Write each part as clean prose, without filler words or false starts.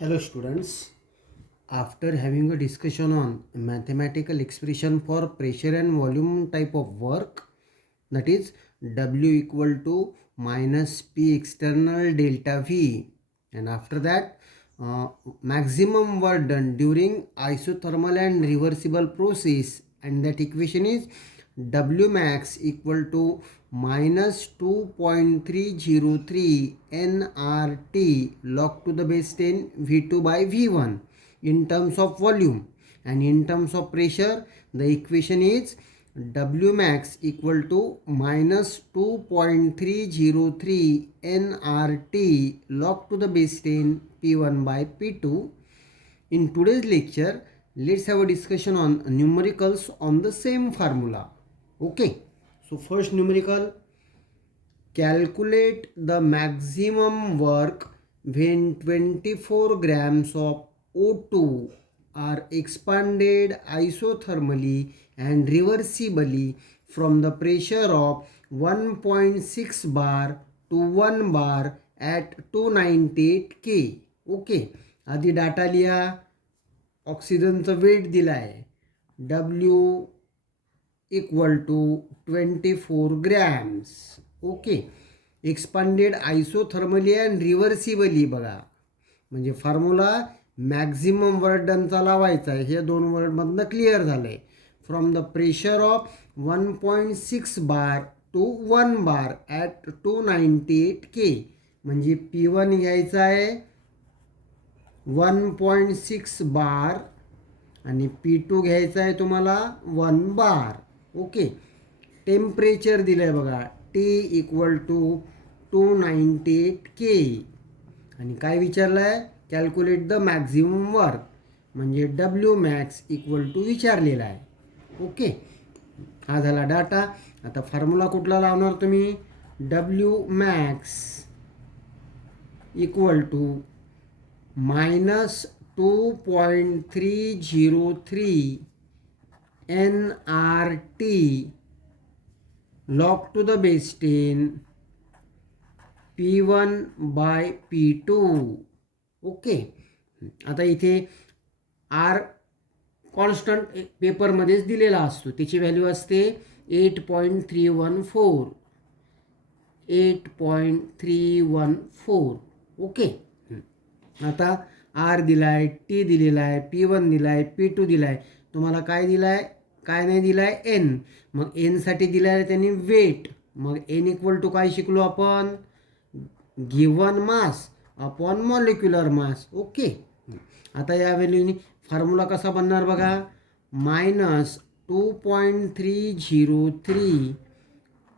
Hello students, after having a discussion on mathematical expression for pressure and volume type of work, that is W equal to minus P external delta V, and after that maximum work done during isothermal and reversible process, and that equation is W max equal to minus 2.303 nRT log to the base 10 V2 by V1 in terms of volume, and in terms of pressure the equation is W max equal to minus 2.303 nRT log to the base 10 P1 by P2. In today's lecture, let's have a discussion on numericals on the same formula. Okay, so first numerical, calculate the maximum work when 24 grams of O2 are expanded isothermally and reversibly from the pressure of 1.6 bar to 1 bar at 298 K. Okay, आधी data लिहा. ऑक्सिजनचं weight दिला आहे W equal to 24 grams. Okay, expanded isothermally and reversibly बघा, म्हणजे formula maximum work डनचा लावायचा आहे. हे दोन वर्डमधनं क्लिअर झालं आहे. From the pressure of 1.6 bar to 1 bar at 298 K, म्हणजे P1 घ्यायचा आहे 1.6 बार आणि P2 घ्यायचा आहे तुम्हाला 1 बार. ओके, टेम्परेचर दिलं आहे बघा T इक्वल टू 298 K, आणि काय विचारलं आहे, कॅल्क्युलेट द मॅक्झिमम वर्क, म्हणजे W मॅक्स इक्वल टू विचारलेला आहे. ओके, हा झाला डाटा. आता फॉर्म्युला कुठला लावणार तुम्ही, W max equal to minus 2.303 nRT log to the base 10 P1 by P2. Okay, आता इथे R कॉन्स्टंट पेपरमध्येच दिलेला असतो, त्याची व्हॅल्यू असते 8.314. ओके, आता R दिला आहे, T दिलेला आहे, P1 दिला आहे, P2 दिला आहे. तुम्हाला काय दिला आहे, काय नाही दिला आहे, N. मग Nसाठी दिला आहे त्यांनी वेट. मग N इक्वल टू काय शिकलो आपण, given mass upon molecular mass. Okay, आता या व्हॅल्यूनी फॉर्म्युला कसा बनणार बघा, मायनस 2.303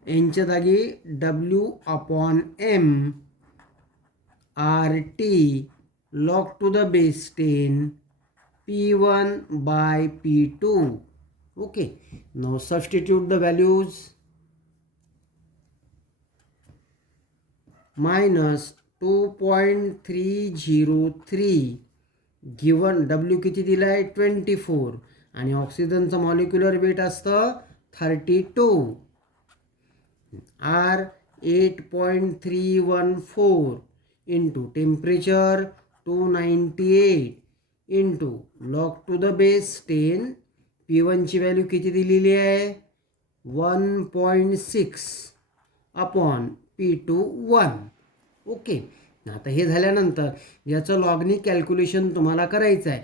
यांच्या जागी W upon M RT log to the base 10 P1 by P2. Okay, now substitute the values. Minus 2.303 given W किती दिला आहे 24, आणि ऑक्सिजनचं मॉलिक्युलर वेट असतं 32. R 8.314 into temperature 298 into log to the base 10. P1 ची value किती दिलेली आहे 1.6 अपॉन P2 1. ओके, आता हे झाल्यानंतर याचं लॉगनी कॅल्क्युलेशन तुम्हाला करायचं आहे.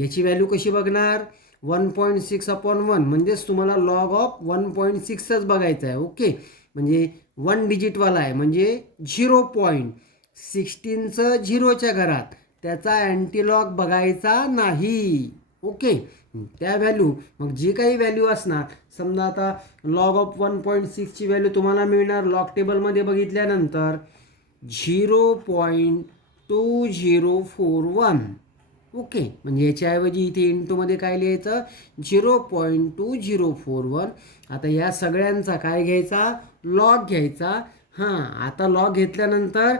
याची व्हॅल्यू कशी बघणार, 1.6 अपॉन 1 म्हणजेच तुम्हाला लॉग ऑफ 1.6च बघायचं आहे. ओके, म्हणजे 1 डिजिटवाला आहे, म्हणजे 0.16चं झिरोच्या घरात, त्याचा अँटीलॉग बघायचा नाही. ओके, त्या व्हॅल्यू मग जी काही व्हॅल्यू असणार, समजा आता लॉग ऑफ 1.6ची व्हॅल्यू तुम्हाला मिळणार लॉग टेबलमध्ये बघितल्यानंतर 0.2041. ओके, म्हणजे याच्याऐवजी इथे इंटूमध्ये काय लिहायचं 0.2041. आता या सगळ्यांचा काय घ्यायचा, लॉग घ्यायचा. आता लॉग घेतल्यानंतर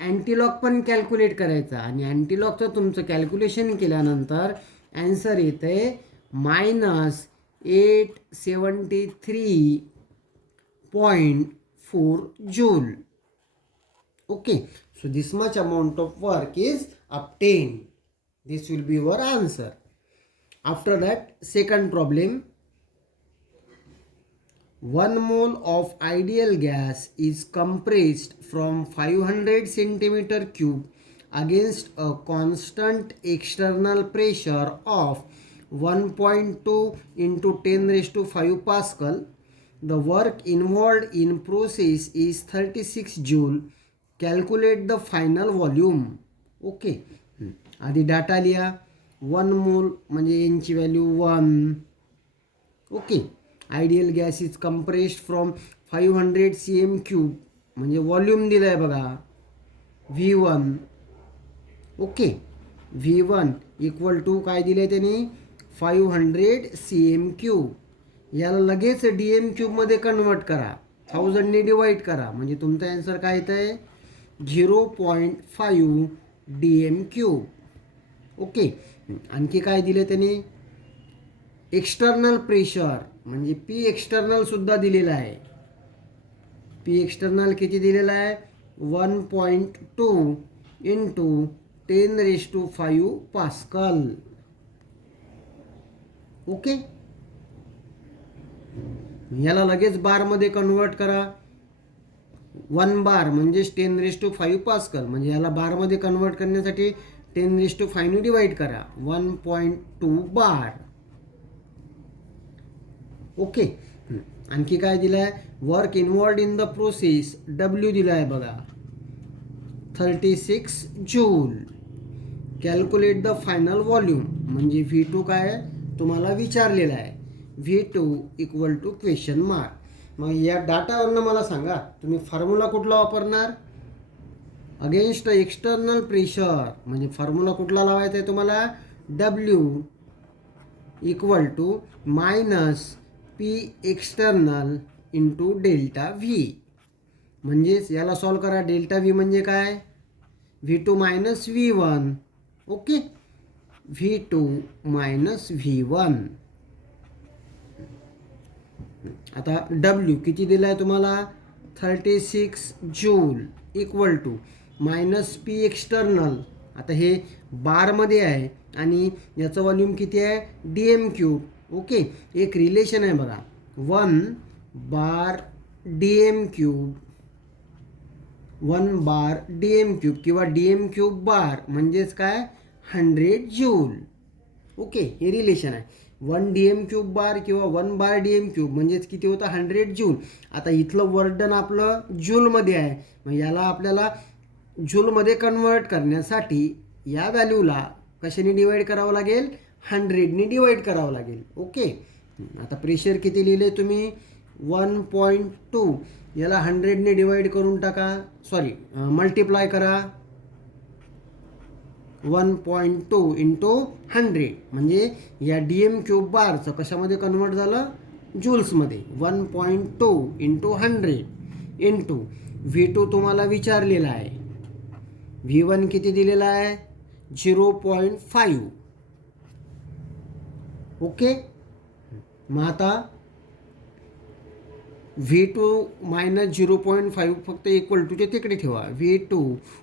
अँटीलॉग पण कॅल्क्युलेट करायचा, आणि अँटीलॉगचं तुमचं कॅल्क्युलेशन केल्यानंतर ॲन्सर येते -873.4 joule. Okay, so this much amount of work is obtained. This will be your answer. After that, second problem. 1 mole of ideal gas is compressed from 500 centimeter cube against a constant external pressure of 1.2 into 10 raised to 5 Pascal. The work involved in process is 36 joule. Calculate the final volume. Okay, आधी data लिहा. 1 मोल म्हणजे यांची value 1. Okay, ideal gas is compressed from 500 cm cube म्हणजे volume दिलं आहे बघा V1. Okay, V1 equal to काय दिलं आहे त्यांनी 500 cm क्यूब. याला लगेच DM क्यूबमध्ये कन्वर्ट करा, 1000ने डिवाईड करा म्हणजे तुमचा आन्सर काय येतं आहे 0.5 DM क्यूब. ओके, आणखी काय दिलं त्यांनी एक्सटर्नल प्रेशर म्हणजे P एक्सटर्नल सुद्धा दिलेला आहे. P एक्सटर्नल किती दिलेला आहे 1.2 into 10 raise to 5 pascal. Okay, याला लगेच बारमध्ये कन्वर्ट करा. 1 बार म्हणजेच 10 रेज टू 5 पास्कल म्हणजे याला बारमध्ये कन्वर्ट करण्यासाठी 10 रेज टू 5 ने डिवाइड करा 1.2 बार. ओके, आणखी काय दिलं आहे work involved in the process W दिला आहे बघा 36 joule. Calculate the final volume म्हणजे V2 काय तुम्हाला विचारलेला आहे. V2 equal to question mark. मग या डाटावरनं मला सांगा तुम्ही फॉर्म्युला कुठला वापरणार. अगेन्स्ट एक्सटर्नल प्रेशर म्हणजे फॉर्म्युला कुठला लावायचा आहे तुम्हाला W equal to minus P external into delta V. म्हणजेच याला सॉल्व करा. डेल्टा V म्हणजे काय V2 minus V1. Okay, V2 minus V1. आता W किती दिला आहे तुम्हाला 36 joule equal to minus P external. आता हे बारमध्ये आहे आणि याचं व्हॉल्यूम किती आहे DM क्यूब. ओके, एक रिलेशन आहे बघा 1 बार DM क्यूब 1 बार DM क्यूब किंवा DM क्यूब बार म्हणजेच काय 100 जूल. ओके, हे रिलेशन आहे. 1 DM क्यूब बार किंवा 1 बार DM क्यूब म्हणजेच किती होतं 100 जूल. आता इथलं वर्क डन आपलं जूलमध्ये आहे मग याला आपल्याला जूलमध्ये कन्वर्ट करण्यासाठी या व्हॅल्यूला कशाने डिवाईड करावं लागेल 100ने डिवाईड करावं लागेल. ओके, आता प्रेशर किती लिहिले तुम्ही 1.2 याला 100ने डिवाईड करून टाका मल्टिप्लाय करा 1.2 इंटू 100 म्हणजे या DM क्यूब बारचं कशामध्ये कन्वर्ट झालं जूल्समध्ये 1.2 इंटू 100 इंटू V2 तुम्हाला विचारलेला आहे. V1 किती दिलेला आहे 0.5. ओके, मग आता V2 मायनस 0.5 फक्त इक्वल टूच्या तिकडे ठेवा. V2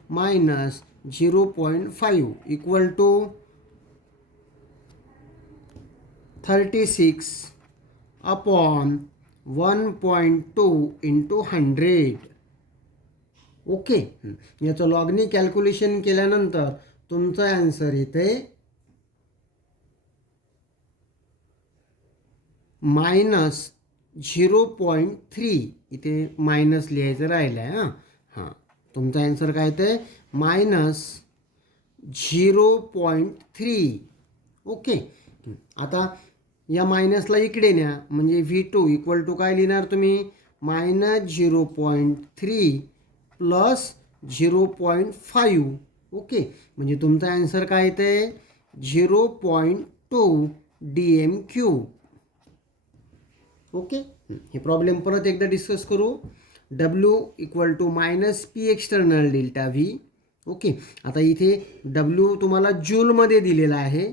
minus 0.5 equal to 36 upon 1.2 into 100. Okay, याचं लॉगनी कॅल्क्युलेशन केल्यानंतर तुमचा आन्सर येते मायनस 0.3. इथे मायनस लिहायचं राहिलं आहे. हां, तुमचा आन्सर काय येते मायनस 0.3. ओके, आता या मायनसला इकडे न्या म्हणजे V2 इक्वल टू काय लिहिणार तुम्ही मायनस 0.3 प्लस 0.5. ओके, म्हणजे तुमचा आन्सर काय येते 0.2 DM क्यूब. ओके, हे प्रॉब्लेम परत एकदा डिस्कस करू. W equal to minus P external delta V. Okay, आता इथे W तुम्हाला जूलमध्ये दिलेला आहे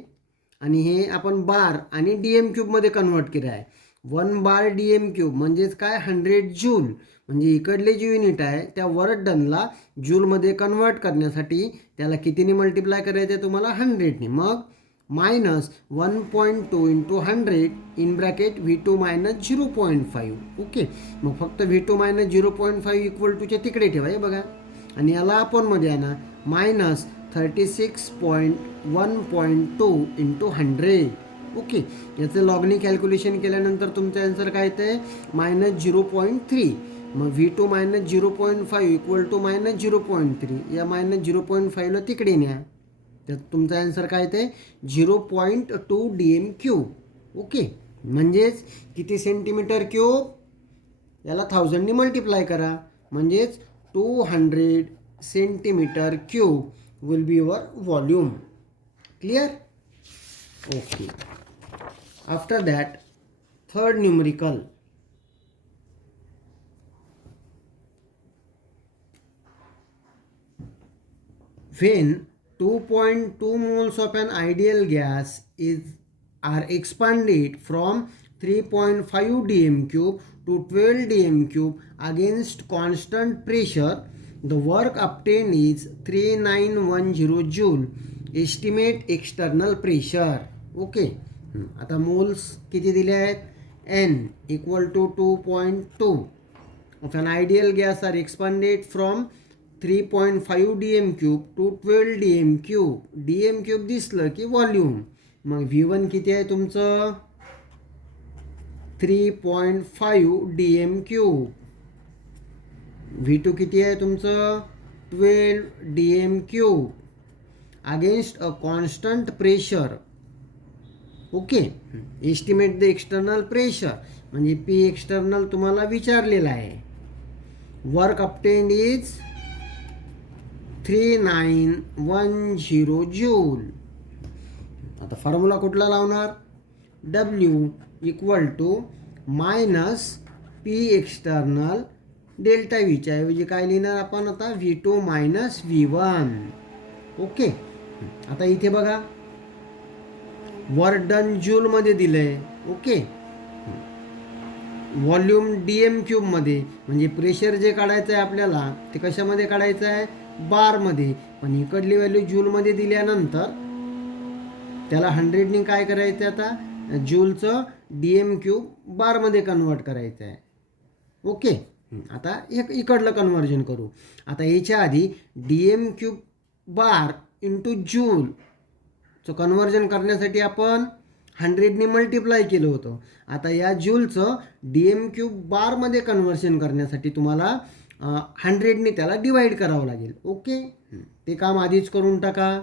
आणि हे आपण बार आणि DM क्यूबमध्ये कन्वर्ट केलं आहे. 1 बार डी एम क्यूब म्हणजेच काय 100 जूल. म्हणजे इकडले जे युनिट आहे त्या वर्क डनला जूलमध्ये कन्वर्ट करण्यासाठी त्याला कितीने मल्टिप्लाय करायचं आहे तुम्हाला 100ने. मग minus 1.2 into 100 in bracket V2 minus 0.5. Okay, मग फक्त V2 मायनस 0.5 इक्वल टूच्या तिकडे ठेवा. हे बघा, आणि याला आपणमध्ये आहे ना मायनस 36.1.2 इंटू 100. ओके, याचं लॉगनी कॅल्क्युलेशन केल्यानंतर तुमचं आन्सर काय येतं आहे मायनस 0.3. मग V2 minus 0.5 equal to minus 0.3. या मायनस 0.5ला तिकडे न्या, त्यात तुमचा आन्सर काय येते 0.2 DM³. ओके, म्हणजेच किती सेंटीमीटर क्यूब, याला 1000ने मल्टिप्लाय करा, म्हणजेच 200 centimetre cube will be your volume. Clear? Okay. After that third numerical. When 2.2 moles of an ideal gas are expanded from 3.5 dm³ to 12 dm³ against constant pressure, the work obtained is 3910 joule. Estimate external pressure. Okay, आता moles किती दिले आहेत, n equal to 2.2 of an ideal gas are expanded from 3.5 dm³ to 12 dm³. dm³ दिसलं की volume. मग V1 किती आहे तुमचं 3.5 dm³. V2 किती आहे तुमचं 12 dm³ against a constant pressure. Okay, estimate the external pressure म्हणजे P एक्सटर्नल तुम्हाला विचारलेला आहे. Work obtained is 3910 joule. आता फॉर्म्युला कुठला लावणार, W equal to minus P external delta Vच्या ऐवजी काय लिहिणार आपण आता V2 मायनस V1. ओके, आता इथे बघा वर्क डन जूलमध्ये दिलं आहे. ओके, व्हॉल्यूम DM³ मध्ये, म्हणजे प्रेशर जे काढायचं आहे आपल्याला ते कशामध्ये काढायचं आहे बारमध्ये, पण इकडली व्हॅल्यू जूलमध्ये दिल्यानंतर त्याला 100ने काय करायचं आहे आता जूलचं DM³ बारमध्ये कन्वर्ट करायचं आहे. ओके, आता इकडलं कन्वर्जन करू. आता याच्या आधी DM³ बार इंटू जूलचं कन्वर्जन करण्यासाठी आपण 100ने मल्टिप्लाय केलं होतं. आता या जूलचं DM³ बारमध्ये कन्वर्शन करण्यासाठी तुम्हाला 100ने त्याला डिवाईड करावं लागेल. ओके, ते काम आधीच करून टाका.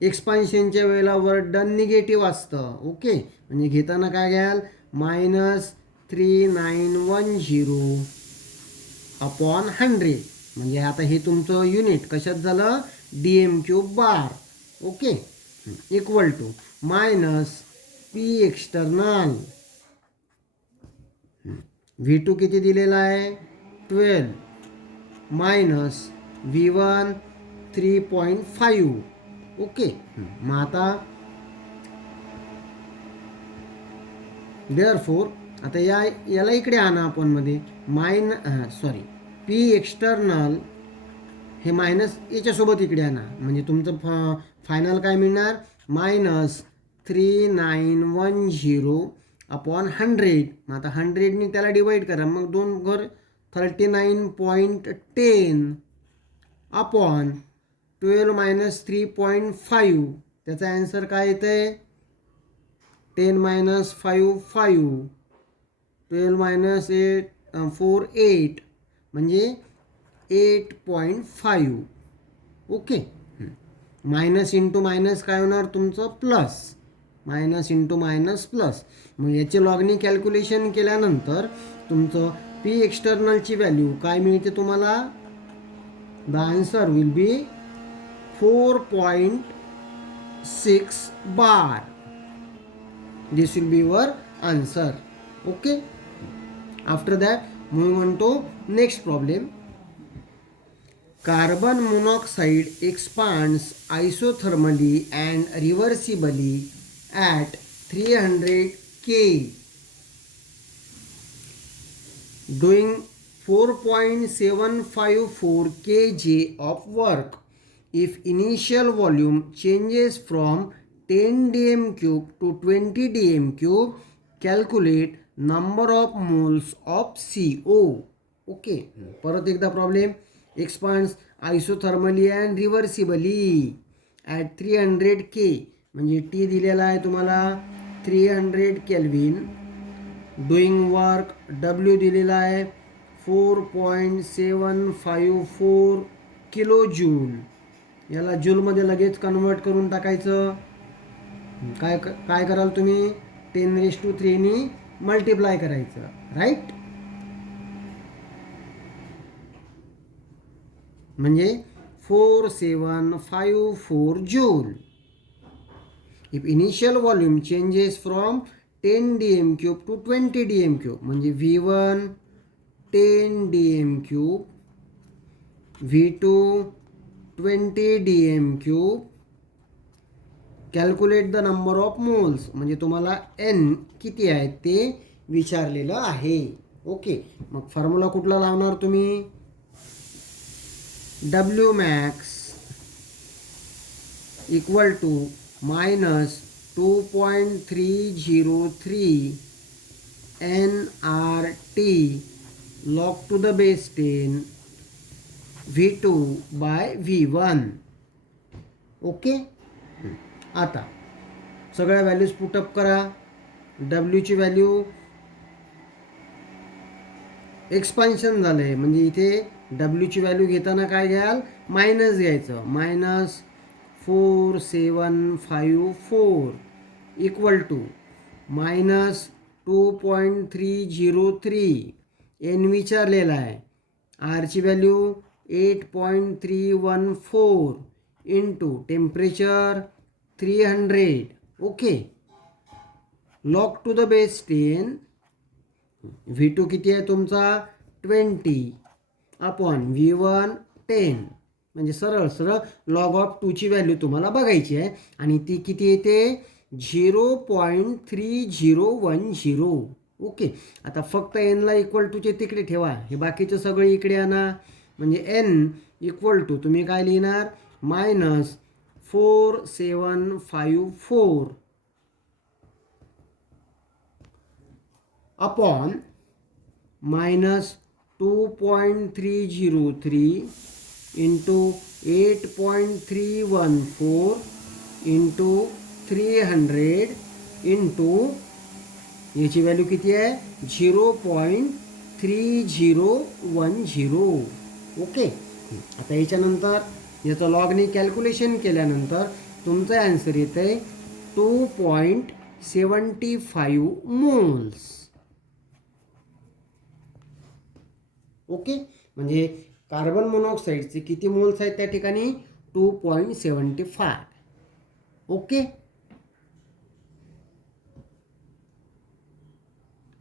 एक्सपान्शनच्या वेळेला वर्क डन निगेटिव्ह असतं. ओके, म्हणजे घेताना काय घ्याल मायनस 3910 अपॉन 100. म्हणजे आता हे तुमचं युनिट कशात झालं DM³ bar. Okay, equal to minus P external. V2 किती दिलेला आहे 12 मायनस V1 3.5. ओके, मग आता देअरफोर आता याला इकडे आणा आपण मध्ये सॉरी P एक्सटर्नल हे मायनस याच्यासोबत इकडे आणा, म्हणजे तुमचं फायनल काय मिळणार मायनस 3910 अपॉन 100. मग आता 100ने त्याला डिवाईड करा, मग 2 घर 39.10 अपॉन 12 मायनस 3.5. त्याचा आन्सर काय येतं आहे 10 मायनस 5 5, 12 मायनस 4 8, म्हणजे 8.5. ओके, मायनस इंटू मायनस काय होणार तुमचं plus, minus into minus plus. मग याचे लॉगनी कॅल्क्युलेशन केल्यानंतर तुमचं P एक्सटर्नलची व्हॅल्यू काय मिळते तुम्हाला, the answer will be 4.6 bar. This will be your answer. Okay, after that moving on to next problem. Carbon monoxide expands isothermally and reversibly at 300K doing 4.754 kg of work. If initial volume changes from 10 dm cube to 20 dm cube, calculate number of moles of CO. Okay, परत एकदा problem. Expands isothermally and reversibly at 300K, म्हणजे T दिलेला आहे तुम्हाला 300 kelvin. Doing work W दिलेला आहे 4.754 kilo joule. याला जूलमध्ये लगेच कन्वर्ट करून टाकायचं. काय काय कराल तुम्ही, 10⁻³ मल्टिप्लाय करायचं, राईट. म्हणजे 4754 joule. If initial volume changes from 10 dm cube to 20 dm cube, म्हणजे V1 10 dm cube, V2 20 dm cube. Calculate the number of moles, म्हणजे तुम्हाला N किती आहेत ते विचारलेलं आहे. ओके, मग फॉर्म्युला कुठला लावणार तुम्ही, W max equal to -2.303 nRT log to the base 10 V2 by V1. Okay, आता सगळ्या व्हॅल्यूज पुटअप करा. डब्ल्यूची व्हॅल्यू एक्सपान्शन झालं आहे, म्हणजे इथे डब्ल्यूची व्हॅल्यू घेताना काय घ्याल, मायनस घ्यायचं. -4754 इक्वल टू -2.303. एन विचारलेला आहे. आरची value 8.314 into temperature 300. Okay, log to the base 10. V2 किती आहे तुमचा 20 अपॉन V1 10. म्हणजे सरळ सरळ लॉग ऑफ 2ची व्हॅल्यू तुम्हाला बघायची आहे आणि ती किती येते 0.3010. ओके, आता फक्त एनला इक्वल टूचे तिकडे ठेवा, हे बाकीचं सगळं इकडे आणा. म्हणजे एन इक्वल टू तुम्ही काय लिहिणार, -4754 अपॉन -2.303 इंटू 8.314 इंटू 300 इंटू याची व्हॅल्यू किती आहे 0.3010. ओके, आता याच्यानंतर याचं लॉगने कॅल्क्युलेशन केल्यानंतर तुमचं ॲन्सर येतं आहे 2.75 मोल्स. ओके, म्हणजे कार्बन मोनॉक्साईडचे किती मोल्स आहेत त्या ठिकाणी 2.75. ओके.